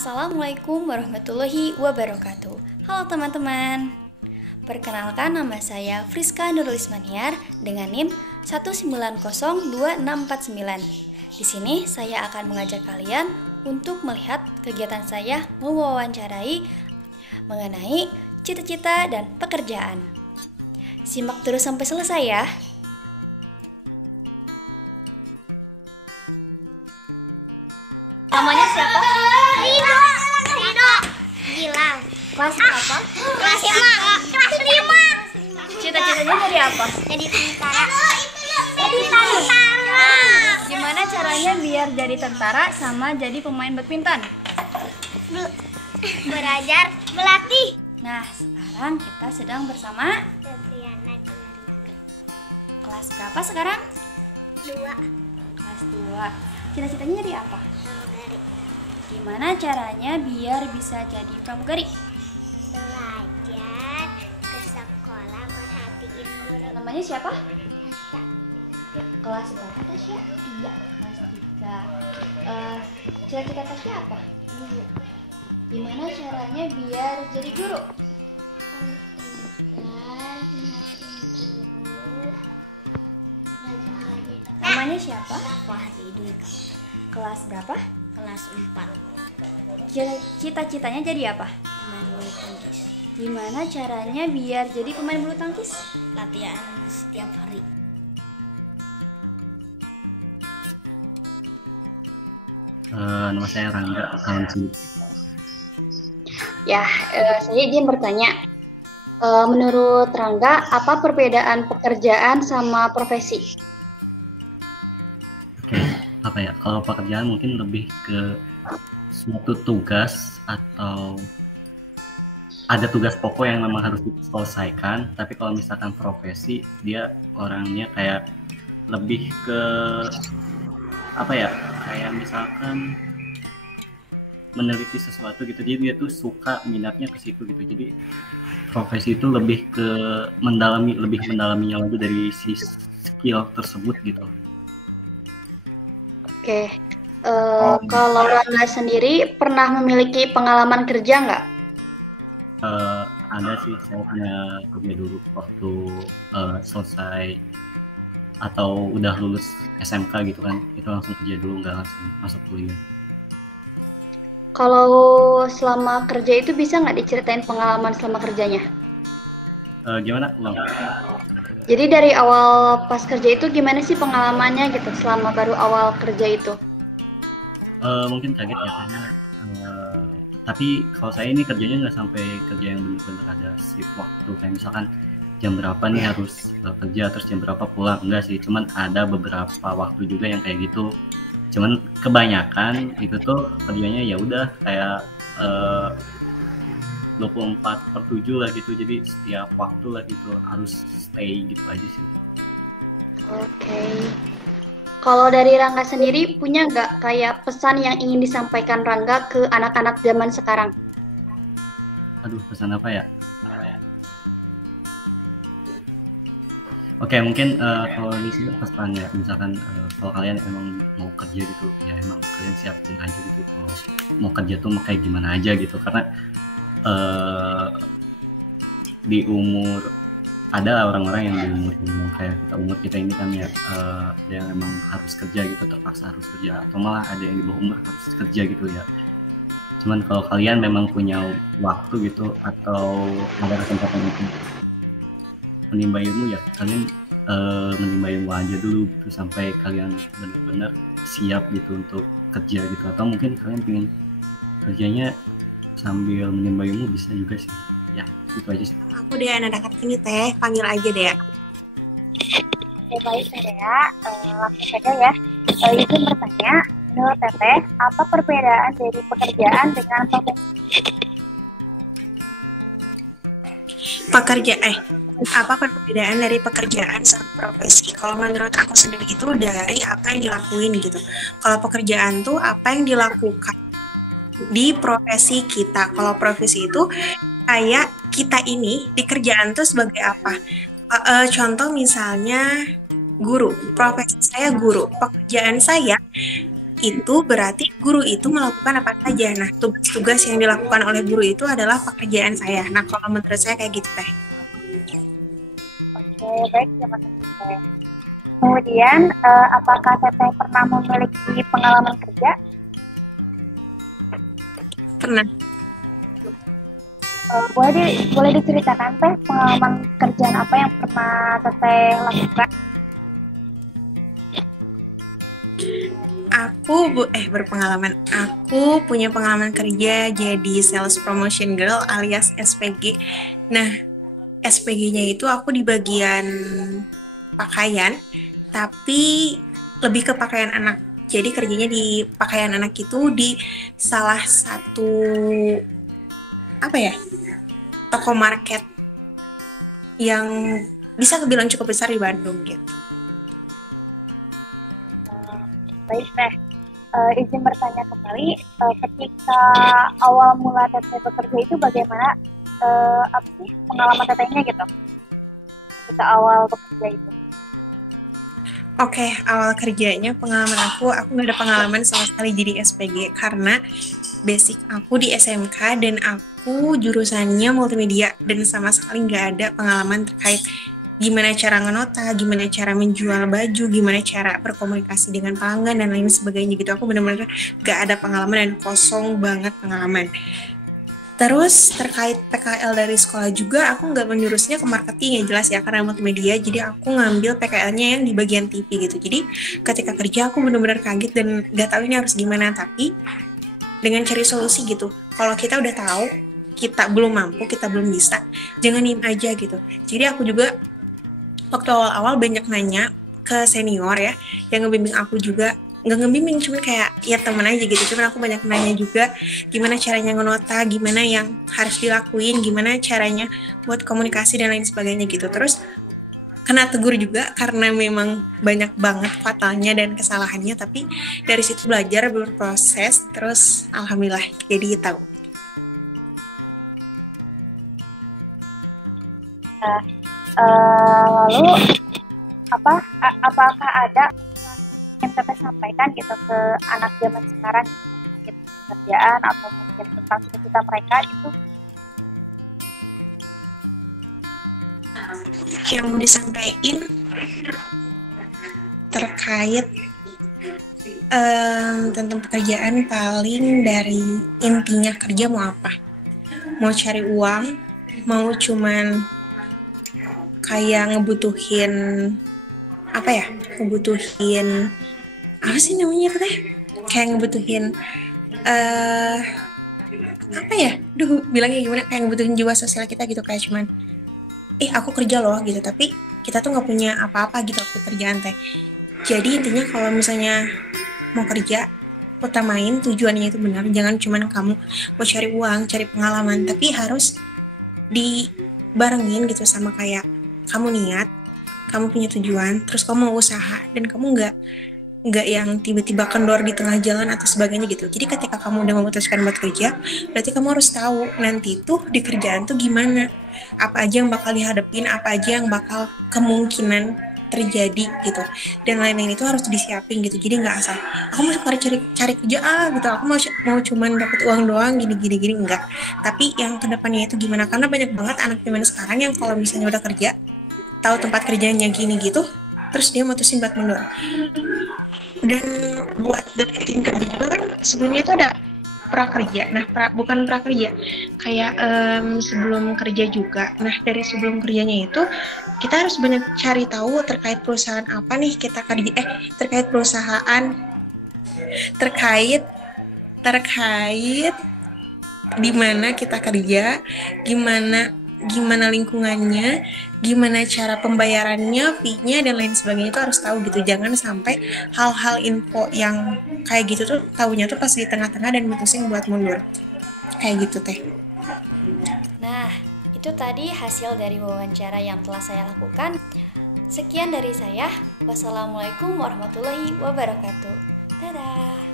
Assalamualaikum warahmatullahi wabarakatuh. Halo teman-teman. Perkenalkan, nama saya Friska Nurul Ismaniar dengan NIM 1902649. Di sini saya akan mengajak kalian untuk melihat kegiatan saya mewawancarai mengenai cita-cita dan pekerjaan. Simak terus sampai selesai ya. Namanya siapa? Rido. Gilang. Kelas berapa? Kelas 5. Kelas 5. Cita-citanya jadi apa? Jadi tentara. Jadi tentara. Gimana caranya biar jadi tentara sama jadi pemain badminton? Belajar, berlatih. Nah, sekarang kita sedang bersama Febriana Gilarimi. kelas berapa sekarang? 2. Kelas 2. Cita-citanya jadi apa? Pramugari. Gimana caranya biar bisa jadi pramugari? Belajar ke sekolah, merhatiin guru. Namanya siapa? Tasya. Kelas berapa Tasya? 3. Kelas 3. Cita-cita Tasya apa? Guru. Gimana caranya biar jadi guru? Pintar, merhatiin guru. Rajin belajar. Namanya siapa? Fahri Dwi. Kelas berapa? Kelas 4. Cita-citanya jadi apa? Pemain bulu tangkis. Gimana caranya biar jadi pemain bulu tangkis? Latihan setiap hari. Nama saya Rangga, tahun sini. Ya, saya izin bertanya. Menurut Rangga, apa perbedaan pekerjaan sama profesi? Oke, apa ya? Kalau pekerjaan mungkin lebih ke suatu tugas atau ada tugas pokok yang memang harus diselesaikan. Tapi kalau misalkan profesi, dia orangnya kayak lebih ke apa ya? Kayak misalkan meneliti sesuatu gitu. Jadi dia tuh suka minatnya ke situ gitu. Jadi profesi itu lebih ke lebih mendalaminya lagi dari si skill tersebut gitu. Oke, kalau Rangga sendiri pernah memiliki pengalaman kerja nggak? Ada sih, saya punya kerja dulu waktu selesai atau udah lulus SMK gitu kan, itu langsung kerja dulu, nggak langsung masuk kuliah. Kalau selama kerja itu bisa nggak diceritain pengalaman selama kerjanya? Gimana? Ulang. Jadi dari awal pas kerja itu gimana sih pengalamannya gitu selama baru awal kerja itu? Mungkin kaget ya karena tapi kalau saya ini kerjanya nggak sampai kerja yang benar-benar ada shift waktu, kayak misalkan jam berapa nih harus kerja terus jam berapa pulang, enggak sih, cuman ada beberapa waktu juga yang kayak gitu. Cuman kebanyakan itu tuh kerjanya ya udah kayak 24/7 lah gitu, jadi setiap waktu lah gitu harus stay gitu aja sih. Oke. Kalau dari Rangga sendiri punya nggak kayak pesan yang ingin disampaikan Rangga ke anak-anak zaman sekarang? Aduh, pesan apa ya? Oke, mungkin kalau di sini pesannya, misalkan kalau kalian emang mau kerja gitu, ya emang kalian siapin aja gitu. Kalau mau kerja tuh mau kayak gimana aja gitu, karena di umur ada orang-orang yang di umur kayak umur kita ini kan ya, ada yang emang harus kerja gitu, terpaksa harus kerja, atau malah ada yang di bawah umur harus kerja gitu ya. Cuman kalau kalian memang punya waktu gitu atau ada kesempatan untuk menimba ilmu, ya kalian menimba ilmu aja dulu gitu sampai kalian benar-benar siap gitu untuk kerja gitu. Atau mungkin kalian pengen kerjanya sambil menimba ilmu, bisa juga sih ya, gitu aja sih. Aku Dea Nadakar ini teh, panggil aja Dea. Ya baik Dea, langsung saja ya. Izin bertanya, menurut Teteh, apa perbedaan dari pekerjaan dengan profesi? Apa perbedaan dari pekerjaan sama profesi? Kalau menurut aku sendiri itu dari apa yang dilakuin gitu. Kalau pekerjaan tuh apa yang dilakukan di profesi kita. Kalau profesi itu kayak kita ini di kerjaan tuh sebagai apa? Contoh misalnya guru, profesi saya guru, pekerjaan saya itu berarti guru itu melakukan apa saja. Nah, tugas-tugas yang dilakukan oleh guru itu adalah pekerjaan saya. Nah, kalau menurut saya kayak gitu Teh. Oke, baik, terima kasih Teh. Kemudian, apakah Teteh pernah memiliki pengalaman kerja? Pernah. Boleh diceritakan Teh pengalaman kerjaan apa yang pernah Teteh lakukan? Berpengalaman. Aku punya pengalaman kerja jadi sales promotion girl alias SPG. Nah, SPG-nya itu aku di bagian pakaian, tapi lebih ke pakaian anak. Jadi kerjanya di pakaian anak itu di salah satu toko market yang bisa kebilang cukup besar di Bandung gitu. Baik Teh, izin bertanya kembali, ketika awal mula Teteh bekerja itu bagaimana pengalaman Tetehnya gitu? Ketika awal bekerja itu. Oke, awal kerjanya pengalaman aku nggak ada pengalaman sama sekali jadi SPG karena basic aku di SMK dan aku jurusannya multimedia dan sama sekali nggak ada pengalaman terkait gimana cara ngenota, gimana cara menjual baju, gimana cara berkomunikasi dengan pelanggan dan lain sebagainya gitu. Aku benar-benar nggak ada pengalaman dan kosong banget pengalaman. Terus terkait PKL dari sekolah juga aku nggak menjurusnya ke marketing, ya jelas ya karena multimedia, jadi aku ngambil PKL-nya yang di bagian TV gitu. Jadi ketika kerja aku benar-benar kaget dan nggak tahu ini harus gimana, tapi dengan cari solusi gitu. Kalau kita udah tahu kita belum mampu, kita belum bisa, jangan diem aja gitu. Jadi aku juga waktu awal-awal banyak nanya ke senior ya, yang ngebimbing aku juga, nggak ngebimbing, cuman kayak ya temen aja gitu, cuman aku banyak nanya juga gimana caranya ngenota, gimana yang harus dilakuin, gimana caranya buat komunikasi dan lain sebagainya gitu. Terus kena tegur juga karena memang banyak banget fatalnya dan kesalahannya, tapi dari situ belajar, berproses, terus alhamdulillah jadi tahu. Lalu apakah ada yang Teteh sampaikan gitu ke anak zaman sekarang gitu, pekerjaan atau mungkin tentang cita-cita mereka gitu? Yang mau disampaikan terkait tentang pekerjaan, paling dari intinya kerja mau apa? Mau cari uang? Mau cuman kayak ngebutuhin apa sih namanya Teh? Kayak ngebutuhin bilangnya gimana? Kayak ngebutuhin jiwa sosial kita gitu, kayak cuman aku kerja loh gitu, tapi kita tuh nggak punya apa-apa gitu waktu kerjaan Teh. Jadi intinya kalau misalnya mau kerja, utamain tujuannya itu benar, jangan cuman kamu mau cari uang, cari pengalaman, tapi harus dibarengin gitu sama kayak kamu niat, kamu punya tujuan, terus kamu mau usaha, dan kamu nggak yang tiba-tiba kendor di tengah jalan atau sebagainya gitu. Jadi ketika kamu udah memutuskan buat kerja, berarti kamu harus tahu nanti tuh di kerjaan tuh gimana, apa aja yang bakal dihadapin, apa aja yang bakal kemungkinan terjadi gitu, dan lain-lain itu harus disiapin gitu. Jadi nggak asal aku mau cari kerja gitu, aku mau cuman dapat uang doang gini enggak, tapi yang kedepannya itu gimana, karena banyak banget anak zaman sekarang yang kalau misalnya udah kerja, tahu tempat kerjanya gini gitu, terus dia mutusin buat mundur. Dan buat dapetin kerja juga kan sebelumnya itu ada prakerja. Nah, bukan prakerja, kayak sebelum kerja juga. Nah, dari sebelum kerjanya itu kita harus banyak cari tahu terkait perusahaan apa nih kita kerja, terkait perusahaan, terkait di mana kita kerja, gimana lingkungannya, gimana cara pembayarannya, fee-nya dan lain sebagainya itu harus tahu gitu. Jangan sampai hal-hal info yang kayak gitu tuh tahunya tuh pas di tengah-tengah dan mutusin buat mundur. Kayak gitu Teh. Nah, itu tadi hasil dari wawancara yang telah saya lakukan. Sekian dari saya. Wassalamualaikum warahmatullahi wabarakatuh. Dadah.